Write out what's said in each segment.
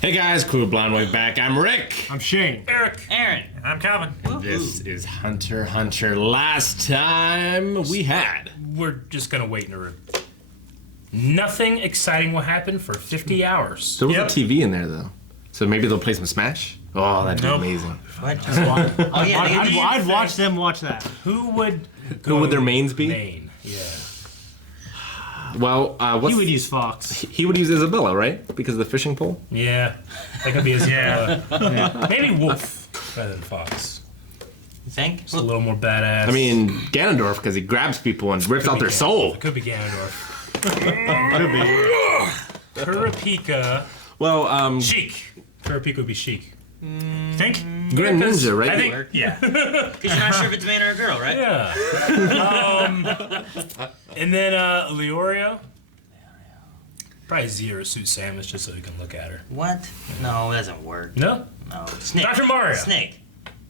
Hey guys, Cool Blonde Boy back. I'm Rick. I'm Shane. Eric. Aaron. And I'm Calvin. This is Hunter x Hunter. Last time we had. We're just gonna wait in a room. Nothing exciting will happen for 50 hours. There was a TV in there though. So maybe they'll play some Smash? Oh, that'd be amazing. What? Oh yeah, I'd watch them watch that. Who would their mains be? Main, yeah. Well, He would use Fox. He would use Isabella, right? Because of the fishing pole? Yeah. That could be his Maybe Wolf rather than Fox. You think? It's a little more badass. I mean, Ganondorf, because he grabs people and rips out their soul. It could be Ganondorf. Could be. Kurapika. Well, Sheik. Kurapika would be Sheik. Think? Grand Ninja, right? I think, yeah. Because you're not sure if it's a man or a girl, right? Yeah. And then Leorio. Probably Zero Suit Samus just so you can look at her. What? No, it doesn't work. No? No. Snake. Dr. Mario. Snake.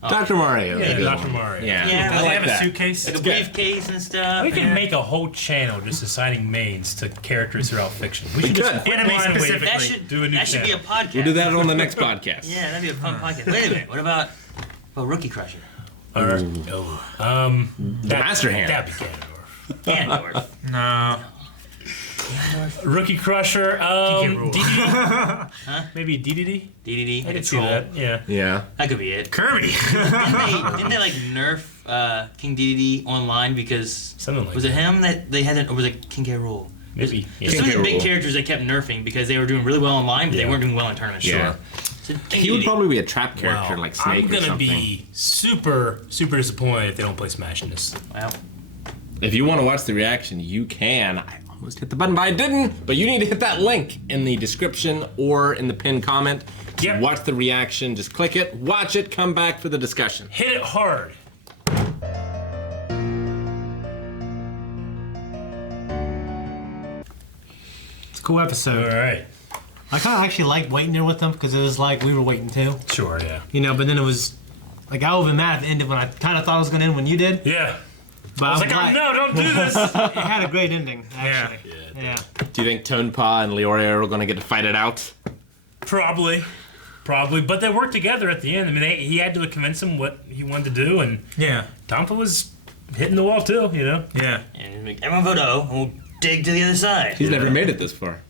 Oh. Dr. Mario. Yeah, Good Dr. one. Mario. Yeah. Yeah, I they like have a that. suitcase. Like a briefcase and stuff. We can make a whole channel just assigning mains to characters throughout fiction. We should could. just Anime specifically. That should, do a new that should be a channel. podcast. We'll do that on the next podcast. Yeah, that'd be a fun podcast. Wait a minute. What about Rookie Crusher? Or, Master Hand. That'd be Ganondorf. Ganondorf. No. Rookie Crusher. Rool. DDD. Maybe DDD. DDD. I could see that. Yeah. Yeah. That could be it. Kirby. Didn't they like nerf King DDD online because Something like was it him that they had it, or was it King K. Rool? Maybe. There's Yeah. some of the K. big Rool. characters they kept nerfing because they were doing really well online, but Yeah. they weren't doing well in tournaments. Yeah. So King He would DDD. probably be a trap character Wow. like Snake I'm or gonna something. be super disappointed if they don't play Smash in this. Well, If you want to watch the reaction, you can. I almost hit the button, but I didn't. But you need to hit that link in the description or in the pinned comment to Yep. watch the reaction. Just click it, watch it, come back for the discussion. Hit it hard. It's a cool All episode. right. I kind of actually liked waiting there with them because it was like we were waiting too. Sure. Yeah. You know, but then it was like I was even mad at the end when I kind of thought it was going to end when you did. Yeah. But I was like, oh no, don't do this. It had a great ending, actually. Yeah. Do you think Tonpa and Leorio are going to get to fight it out? Probably, but they worked together at the end. I mean, he had to convince him what he wanted to do, and Yeah. Tompa was hitting the wall too. You know. Yeah. and make everyone vote O, and we'll dig to the other side. He's never made it this far.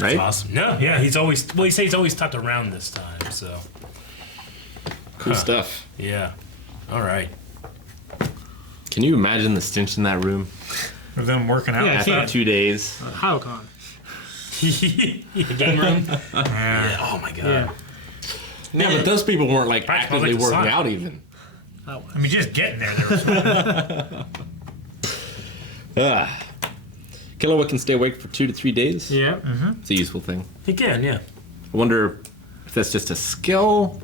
Right? Awesome. No, yeah, he's always he's always topped around this time. So Cool stuff. yeah. All right. Can you imagine the stench in that room Of them working out. Oh, Yeah, after yeah. 2 days? Hyocon. The game room. Yeah. Oh my god. Yeah. Yeah, but those people weren't like Practically actively like the working sun. out even. I mean, just getting there. Killua can stay awake for 2 to 3 days. Yeah. Mm-hmm. It's a useful thing. He can, yeah. I wonder if that's just a skill.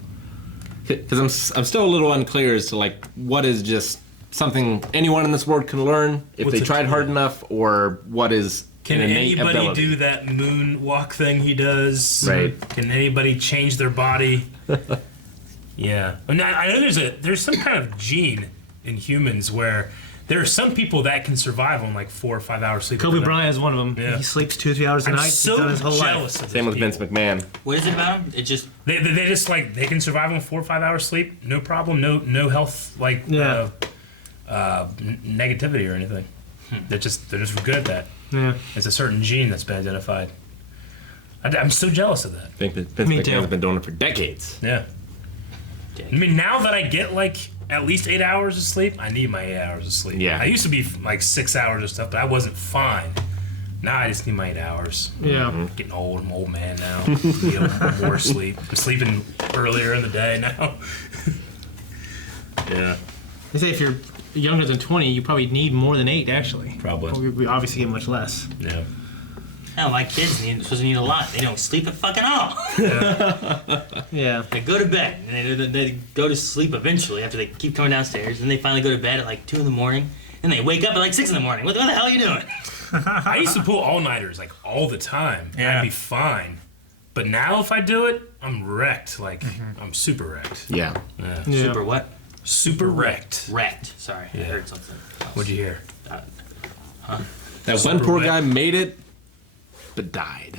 Because I'm still a little unclear as to like what is just something anyone in this world can learn if What's they a tried tool? hard enough, or what is Can an innate anybody ability. do that moonwalk thing he does? Right. Can anybody change their body? Yeah. I mean, I know there's some kind of gene in humans where there are some people that can survive on like 4 or 5 hours sleep. Kobe Bryant is one of them. Yeah. He sleeps 2 or 3 hours a I'm night. so He's done his whole jealous life. of Same those with Vince people. McMahon. What is it about him? It just They just like they can survive on 4 or 5 hours sleep, no problem, no health like Yeah. negativity or anything. They're just good at that. Yeah. It's a certain gene that's been identified. I'm so jealous of that. I think that Vince Me McMahon's too. been doing it for decades. Yeah. I mean, now that I get like at least 8 hours of sleep, I need my 8 hours of sleep. Yeah. I used to be like 6 hours of stuff, but I wasn't fine. Now I just need my 8 hours. Yeah. I'm getting old. I'm an old man now. Need more sleep. I'm sleeping earlier in the day now. Yeah. They say if you're younger than 20, you probably need more than 8, actually. Probably. Well, we obviously get much less. Yeah. hell, my kids supposed to need a lot. They don't sleep at fucking all. Yeah. They go to bed and they go to sleep eventually after they keep coming downstairs. And they finally go to bed at like 2 in the morning. And they wake up at like 6 in the morning. What the hell are you doing? I used to pull all-nighters like all the time. Yeah. I'd be fine. But now if I do it, I'm wrecked. Like, I'm super wrecked. Yeah. Yeah. Yeah. Super what? Super wrecked. Wrecked. Sorry, I Yeah. heard something. What'd you hear? That Super one poor wet. guy made it, but died.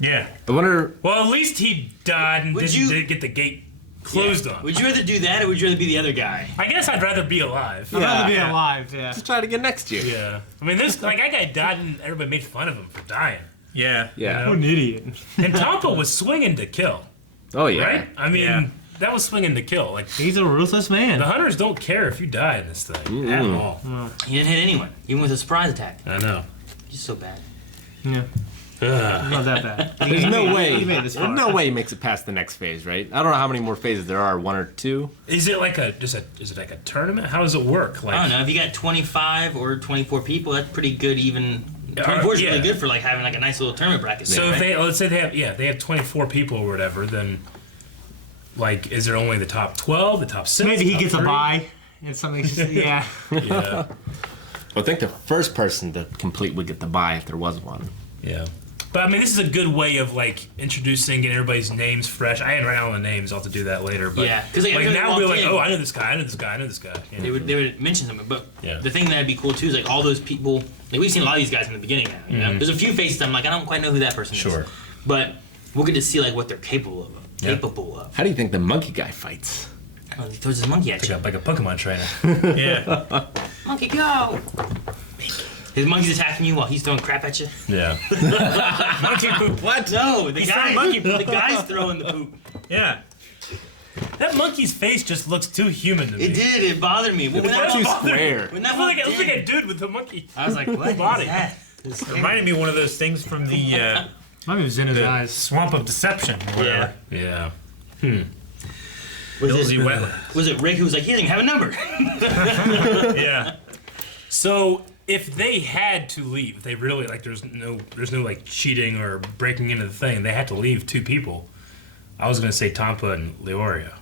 Yeah. I wonder. Well, at least he died and didn't get the gate closed on. Would you rather do that, or would you rather be the other guy? I guess I'd rather be alive. I'd rather be alive. Yeah. Let's try it again next year. Yeah. I mean, that guy died and everybody made fun of him for dying. Yeah. Yeah. What an idiot. And Tampa was swinging to kill, Oh yeah. right? I mean, that was swinging to kill. Like, He's a ruthless man. the hunters don't care if you die in this thing at all. He didn't hit anyone, even with a surprise attack. I know. He's so bad. Yeah. Ugh. Not that bad. There's no way. He made this There's far. no way he makes it past the next phase, right? I don't know how many more phases there are. 1 or 2. Is it like is it like a tournament? How does it work? Like, I don't know. If you got 25 or 24 people, that's pretty good. Even 24 is really good for like having like a nice little tournament bracket. So right? if let's say they have 24 people or whatever, then like is there only the top 12, the top 6? Maybe he top gets a 3? bye. And something's just, yeah. Yeah. I think the first person to complete would get the bye if there was one. Yeah. But I mean, this is a good way of like introducing, getting everybody's names fresh. I didn't write down the names. I'll have to do that later. But Yeah, 'cause, like, like everybody now we're walked like, in. oh, I know this guy. I know this guy. I know this guy. You know? they would mention something. But Yeah. the thing that'd be cool too is like all those people. Like we've seen a lot of these guys in the beginning now. You know, there's a few faces I'm like I don't quite know who that person Sure. is. But we'll get to see like what they're capable of. Yeah. How do you think the monkey guy fights? Oh, he throws his monkey at you. Like a Pokemon trainer. Yeah. Monkey go! His monkey's attacking you while he's throwing crap at you. Yeah. Monkey poop. What? No, the guy. throwing monkey The guy's throwing the poop. Yeah. That monkey's face just looks too human to me. It did. It bothered me. When that Too was- square. when It that looks was like a dude with a monkey. I was like, what body. is that? It's scary. Reminded me of one of those things from the Maybe it was in his eyes. Swamp of Deception. Or whatever. Yeah. Was Billsy it, Wetland. was it Rick who was like, he doesn't even have a number? Yeah. So if they had to leave, if they really like, there's no like cheating or breaking into the thing. They had to leave 2 people. I was gonna say Tampa and Leorio,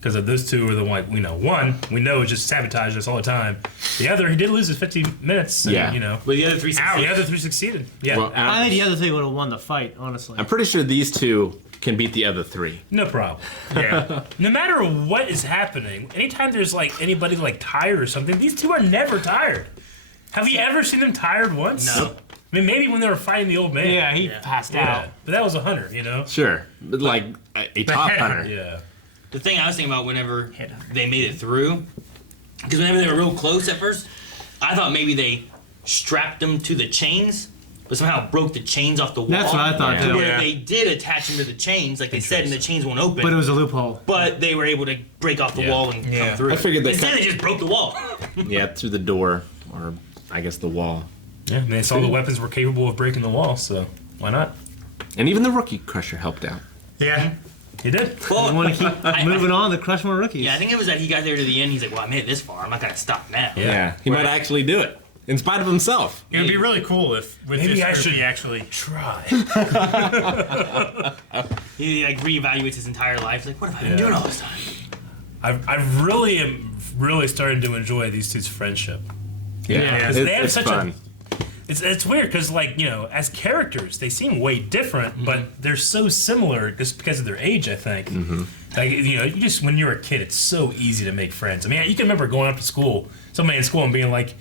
because of those 2 are the one we know just sabotage us all the time. The other, he did lose his 15 minutes. And, Yeah. you know. But the other 3 The other 3 succeeded. Yeah. Well, I think the other three would have won the fight, honestly. I'm pretty sure these 2 can beat the other 3. No problem. Yeah. No matter what is happening, anytime there's like anybody like tired or something, these 2 are never tired. Have you ever seen them tired once? No. I mean, maybe when they were fighting the old man. Yeah, he passed Yeah. out. But that was a hunter, you know? Sure, but like a top hunter. Yeah. The thing I was thinking about whenever they made it through, because whenever they were real close at first, I thought maybe they strapped them to the chains, but somehow broke the chains off the wall. That's what I thought, Yeah. too. Where Yeah. they did attach them to the chains, like they said, and the chains won't open. But it was a loophole. But they were able to break off the Yeah. wall and Yeah. come through. I figured they Instead, cut- they just broke the wall. Yeah, through the door, or I guess the wall. Yeah, and they saw the weapons were capable of breaking the wall, so why not? And even the rookie crusher helped out. Yeah. He did. Well, You want to keep moving on to crush more rookies. Yeah, I think it was that he got there to the end. He's like, "Well, I made it this far. I'm not gonna stop now." Yeah, he might actually do it in spite of himself. It would be really cool if with Maybe this I group should- he actually. Try. He like reevaluates his entire life. He's like, "What have I been Yeah. doing all this time?" I really am starting to enjoy these 2's friendship. Yeah, Because they have it's such fun. It's weird because like as characters they seem way different, but they're so similar just because of their age. I think. Like you just when you're a kid, it's so easy to make friends. I mean, you can remember going up to school, somebody in school, and being like,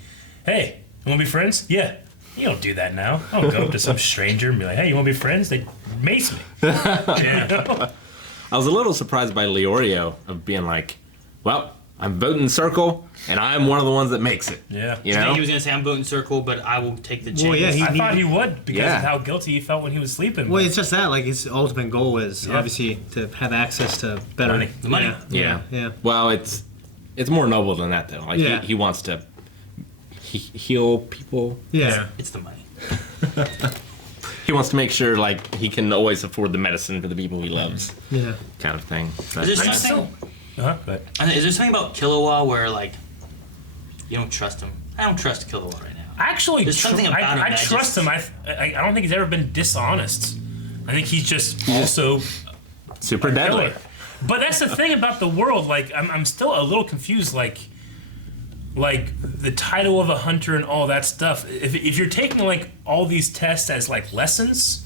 "Hey, you want to be friends?" Yeah. You don't do that now. I don't go up to some stranger and be like, "Hey, you want to be friends?" They mace me. Yeah. I was a little surprised by Leorio of being like, "Well, I'm voting circle, and I'm one of the ones that makes it." Yeah. You I think know? he was gonna say, "I'm voting circle, but I will take the chains." Well, yeah, I thought he would because Yeah. of how guilty he felt when he was sleeping. Well, it's just that. Like, his ultimate goal is obviously to have access to better Money. The money. Yeah. Yeah. Well, it's more noble than that though. Like Yeah. he wants to heal people. Yeah. It's the money. He wants to make sure like he can always afford the medicine for the people he loves, Yeah. kind of thing. But- Is there I'm something? But Is there something about Killua where like you don't trust him? I don't trust Killua right now. actually, There's something about him I that trust just- him. I don't think he's ever been dishonest. I think he's just also super deadly. killer. But that's the thing about the world. Like, I'm still a little confused. Like the title of a hunter and all that stuff. If you're taking like all these tests as like lessons,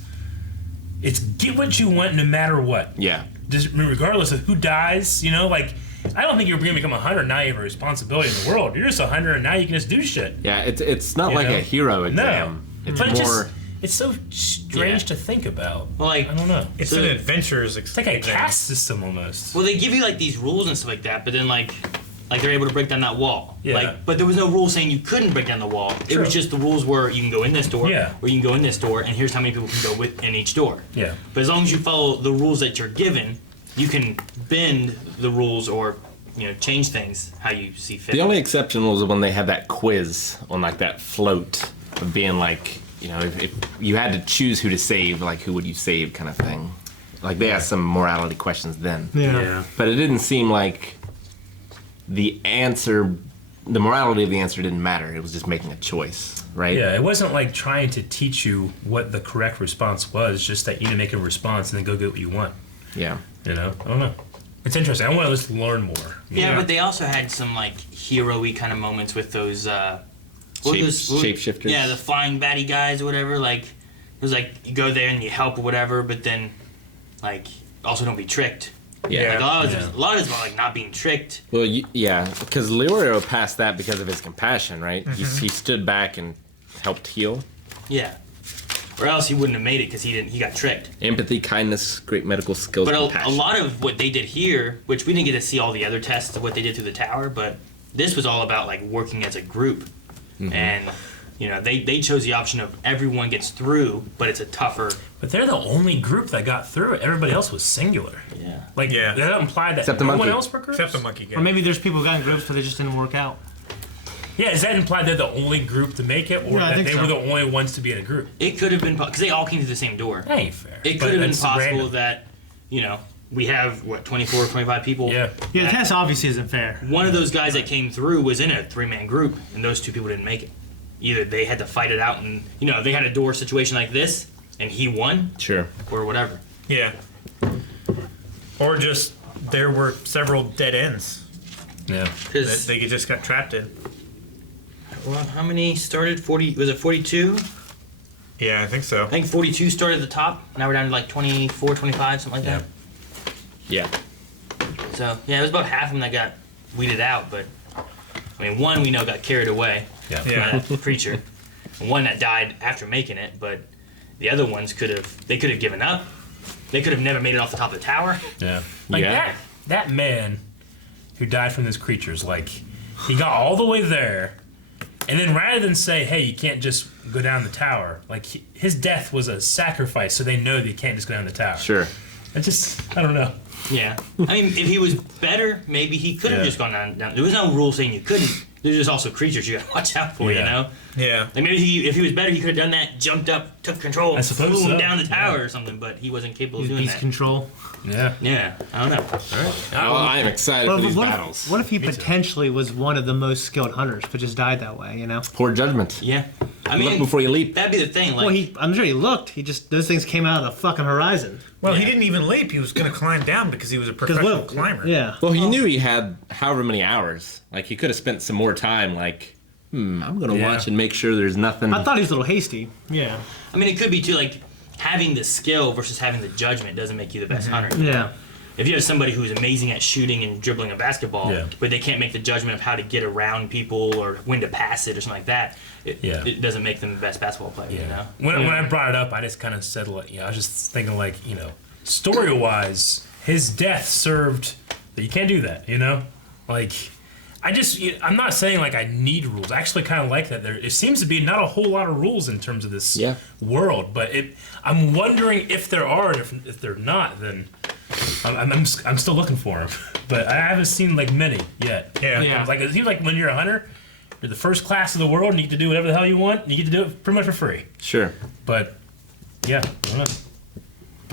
it's get what you want no matter what. Yeah. Just regardless of who dies. You know, like I don't think you're going to become a hunter now. You have a responsibility in the world. You're just a hunter and now you can just do shit. Yeah, it's not You like know? a hero exam. It's But more it's so strange to think about. Well, like, I don't know. It's So- an adventurous It's like a caste system almost. Well, they give you like these rules and stuff like that, but then like they're able to break down that wall. Yeah. Like, but there was no rule saying you couldn't break down the wall. It was True. just the rules were you can go in this door, Yeah. or you can go in this door, and here's how many people can go in each door. Yeah. But as long as you follow the rules that you're given, you can bend the rules or change things how you see fit. The only exception was when they had that quiz on like that float of being like, if you had to choose who to save, like who would you save kind of thing. Like they asked some morality questions then. Yeah. But it didn't seem like the morality of the answer didn't matter. It was just making a choice, right? Yeah, it wasn't like trying to teach you what the correct response was, just that you need to make a response and then go get what you want. Yeah. I don't know. It's interesting. I want to just learn more. Yeah, but they also had some like hero-y kind of moments with those Shapeshifters. Yeah, the flying batty guys or whatever. Like it was like you go there and you help or whatever, but then like also don't be tricked. Yeah. Like a lot of it's about like not being tricked. Well, because Leorio passed that because of his compassion, right? He stood back and helped heal. Yeah. Or else he wouldn't have made it because he got tricked. Empathy, kindness, great medical skills, But a compassion. lot of what they did here, which we didn't get to see all the other tests of what they did through the tower, but this was all about like working as a group. And they chose the option of everyone gets through, but it's a tougher. But they're the only group that got through it. Everybody else was singular. Yeah. Like, Yeah. that implied that Except the no one monkey. else were groups? Except the monkey Or guy. maybe there's people who got in groups, but they just didn't work out. Yeah, does that imply they're the only group to make it, or Yeah, I that think they so. were the only ones to be in a group? It could have been because they all came to the same door. That ain't fair. It But could have been that's possible random. that we have 24 or 25 people. Yeah. Yeah, the test obviously isn't fair. One of those guys that came through was in a 3-man group, and those 2 people didn't make it. Either they had to fight it out, and they had a door situation like this, and he won, Sure. or whatever. Yeah. Or just there were several dead ends Yeah. that Because they just got trapped in. how many started? 40? Was it 42? Yeah, I think so. I think 42 started at the top. Now we're down to like 24, 25, something like that. Yeah. So yeah, it was about half of them that got weeded out, but I mean, one we know got carried away Yeah. Yeah. by that creature, and one that died after making it. But the other ones could have given up. They could have never made it off the top of the tower. Yeah. Like Yeah. that man who died from those creatures, like, he got all the way there, and then rather than say, hey, you can't just go down the tower, like, his death was a sacrifice, so they know that you can't just go down the tower. Sure. I don't know. Yeah, I mean, if he was better, maybe he could have Yeah. just gone down. There was no rule saying you couldn't. There's just also creatures you gotta watch out for. Yeah. Yeah. Like maybe if he was better, he could have done that, jumped up, took control, I suppose flew so. down the tower Yeah. or something. But he wasn't capable of Use doing beast that. control. Yeah. Yeah, I don't know. Well, I am excited for these battles. What if he too. potentially was one of the most skilled hunters, but just died that way, Poor judgment. Yeah, I Look mean, before you leap. that'd be the thing. Like, Well, I'm sure he looked. Those things came out of the fucking horizon. Well, he Yeah. didn't even leap. He was going to climb down because he was a professional climber. Yeah. Well, he knew he had however many hours. Like, he could have spent some more time, like, I'm going to Yeah. watch and make sure there's nothing. I thought he was a little hasty. Yeah. I mean, it could be too. Like, having the skill versus having the judgment doesn't make you the best hunter. Yeah. If you have somebody who's amazing at shooting and dribbling a basketball, Yeah. but they can't make the judgment of how to get around people or when to pass it or something like that, Yeah. it doesn't make them the best basketball player. You know. When I brought it up, I just kind of said, like, I was just thinking, like, story-wise, his death served that you can't do that, Like, I'm not saying, like, I need rules. I actually kind of like that. It seems to be not a whole lot of rules in terms of this world, but I'm wondering if there are, and if they're not, then I'm still looking for them. But I haven't seen, like, many yet. Yeah. Like, it seems like when you're a hunter, you're the first class of the world, and you get to do whatever the hell you want, and you get to do it pretty much for free. Sure. But, yeah,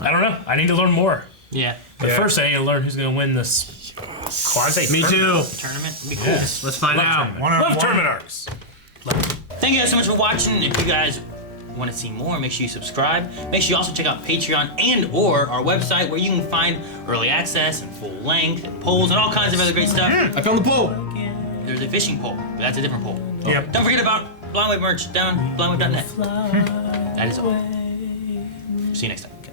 I don't know. I need to learn more. Yeah. But Yeah. first, I need to learn who's going to win this quasi. Me too. Tournament would be cool. Yes. Let's find out. Love tournament arcs. Thank you guys so much for watching. If you guys want to see more, make sure you subscribe. Make sure you also check out Patreon and/or our website where you can find early access and full length and polls and all kinds of other great stuff. I found the pole. There's a fishing pole, but that's a different pole. Yep. Don't forget about Blindwave merch down blindwave.net. That is all. See you next time.